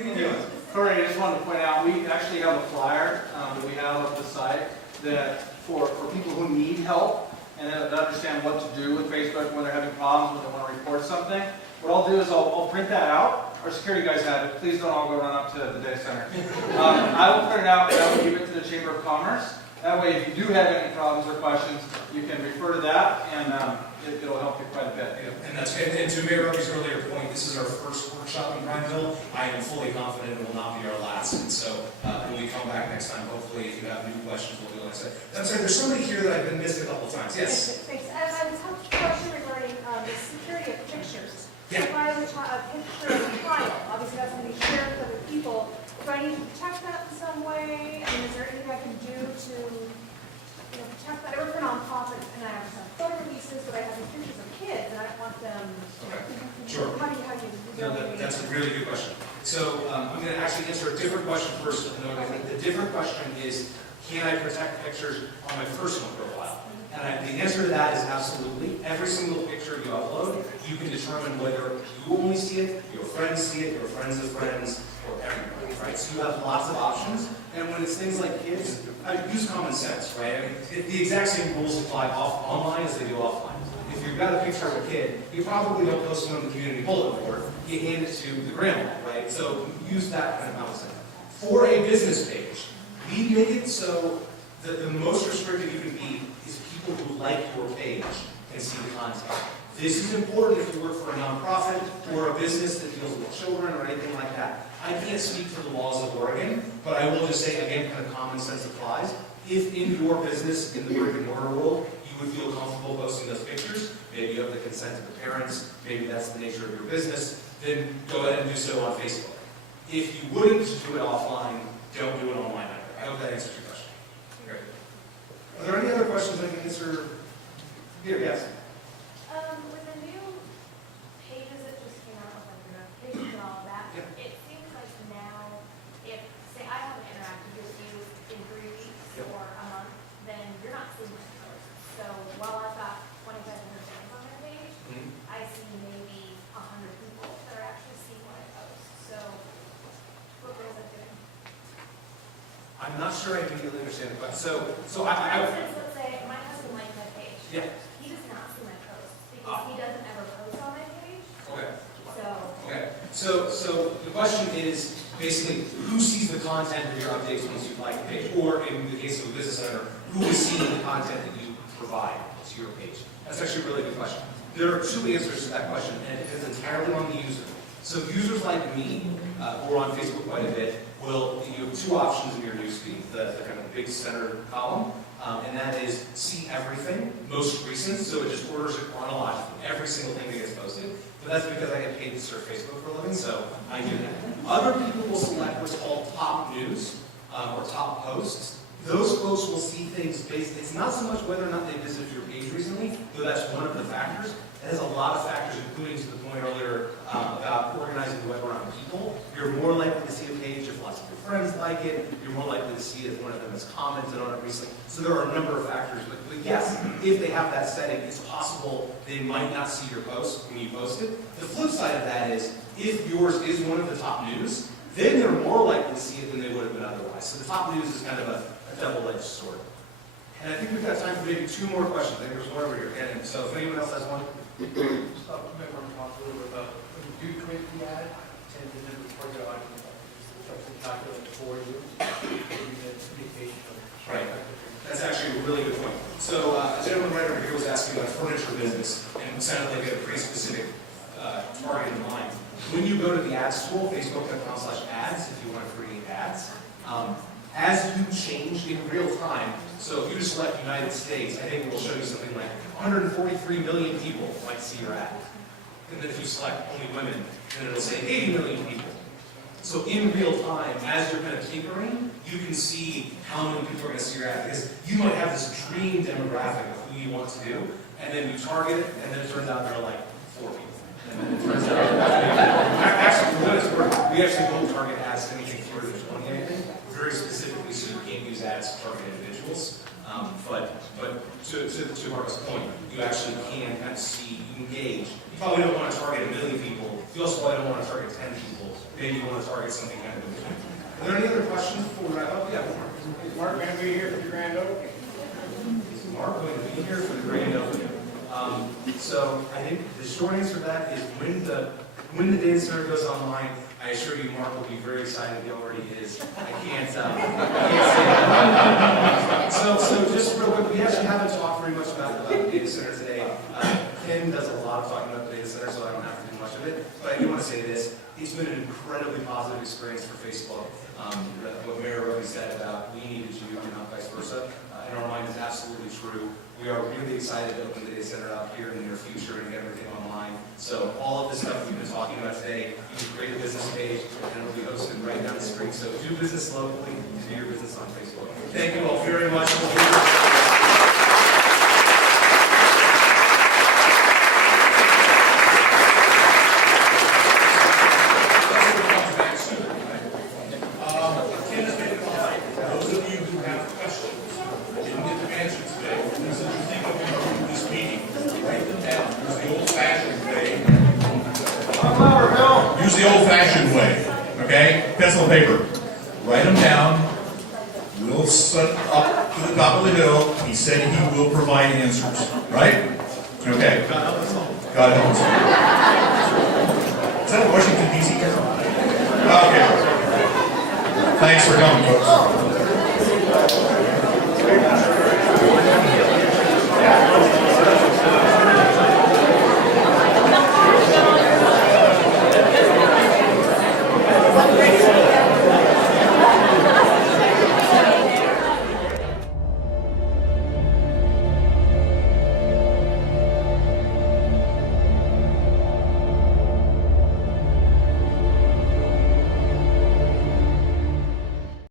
What are you doing? Corey, I just wanted to point out, we actually have a flyer that we have up the site that for people who need help and to understand what to do with Facebook when they're having problems, when they want to report something. What I'll do is I'll print that out. Our security guys have it. Please don't all go run up to the data center. I will print it out and I will give it to the Chamber of Commerce. That way, if you do have any problems or questions, you can refer to that, and it'll help you quite a bit. Yeah, and to Mayor Ruby's earlier point, this is our first workshop in Prineville. I am fully confident it will not be our last, and so when we come back next time, hopefully, if you have new questions, we'll do like I said. I'm sorry, there's somebody here that I've been missed a couple of times. Yes? Thanks. I have a question regarding the security of pictures. Yeah. If I have a picture of a file, obviously that's going to be shared with other people. Do I need to protect that in some way? I mean, is there anything I can do to protect that? I work for a nonprofit and I have some photo releases, but I have these pictures of kids and I don't want them. Okay. Sure. How do you No, that's a really good question. So I'm going to actually answer a different question first. No, I think the different question is, can I protect pictures on my personal profile? And the answer to that is absolutely. Every single picture you upload, you can determine whether you only see it, your friends see it, your friends of friends, or everybody, right? So you have lots of options. And when it's things like kids, use common sense, right? I mean, the exact same rules apply online as they do offline. If you've got a picture of a kid, you probably don't post it on the community bulletin board. You hand it to the grandma, right? So use that kind of common sense. For a business page, we make it so that the most restricted you can be is people who like your page and see the content. This is important if you work for a nonprofit or a business that deals with children or anything like that. I can't speak for the laws of Oregon, but I will just say, again, kind of common sense applies. If in your business, in the brick and mortar world, you would feel comfortable posting those pictures, maybe you have the consent of the parents, maybe that's the nature of your business, then go ahead and do so on Facebook. If you wouldn't do it offline, don't do it online either. I hope that answers your question. Great. Are there any other questions I can answer? Here, yes. With the new pages that just came out, like the notifications and all of that, Yeah. it seems like now, if, say, I haven't interacted with you in 3 weeks Yep. or a month, then you're not seeing my posts. So while I've got 2,500 fans on my page, I see maybe 100 people that are actually seeing what I post. So what goes that doing? I'm not sure I immediately understand the question. So For I instance, let's say my husband liked my page. yeah. He does not see my posts because he doesn't ever post on my page. Okay. So Okay. So the question is basically who sees the content of your updates once you like the page, or in the case of a business owner, who is seeing the content that you provide to your page? That's actually a really good question. There are two answers to that question, and it depends entirely on the user. So users like me, who are on Facebook quite a bit, you have two options in your newsfeed, the kind of big center column, and that is see everything, most recent, so it just orders it chronologically, every single thing that gets posted. But that's because I get paid to serve Facebook for a living, so I do that. Other people will select what's called top news, or top posts. Those folks will see things based, it's not so much whether or not they visited your page recently, though that's one of the factors. It has a lot of factors, including to the point earlier about organizing the web around people. You're more likely to see a page if lots of your friends like it. You're more likely to see it if one of them has commented on it recently. So there are a number of factors. But yes, if they have that setting, it's possible they might not see your post when you post it. The flip side of that is, if yours is one of the top news, then they're more likely to see it than they would have been otherwise. So the top news is kind of a double-edged sword. And I think we've got time for maybe two more questions. I think there's one over here. And so if anyone else has one. Just remember to talk a little bit about when you do create the ad and then report it on, instruction calculated for you, indication of Right. That's actually a really good point. So a gentleman right over here was asking about a furniture business, and it sounded like a pretty specific target in mind. When you go to the ads tool, facebook.com/ads, if you want to create ads, as you change in real time, so if you just select United States, I think it will show you something like 143 million people might see your ad. And then if you select only women, then it'll say 80 million people. So in real time, as you're kind of tinkering, you can see how many people are going to see your ad. Because you might have this dream demographic of who you want to do, and then you target it, and then it turns out there are like 4 people. And then it turns out, actually, for what it's worth, we actually won't target ads to anything fewer than 20 anything, very specifically, so you can't use ads to target individuals. But to Marcus' point, you actually can kind of see, you can gauge. You probably don't want to target 1 million people If you also don't want to target 10 people, maybe you want to target something kind of in between. Are there any other questions before we wrap up? Yeah, Mark. Is Mark going to be here for the grand opening? Is Mark going to be here for the grand opening? So I think the short answer to that is when the data center goes online, I assure you Mark will be very excited. He already is. I can't say that. So just real quick, we actually haven't talked very much about the data center today. Ken does a lot of talking about the data center, so I don't have to do much of it. But I do want to say this. It's been an incredibly positive experience for Facebook. What Mayor Roby said about we needed you and not vice versa, in our mind is absolutely true. We are really excited to open the data center up here in the near future and get everything online. So all of this stuff we've been talking about today, you can create a business page and it'll be hosted right down the street. So do business locally, do your business on Facebook. Thank you all very much. Use the old-fashioned way, okay? Pencil and paper. Write them down. We'll set up to the top of the hill. He said he will provide answers, right? Okay. God help us. Is that a Washington, D.C. Okay. Thanks for coming, folks.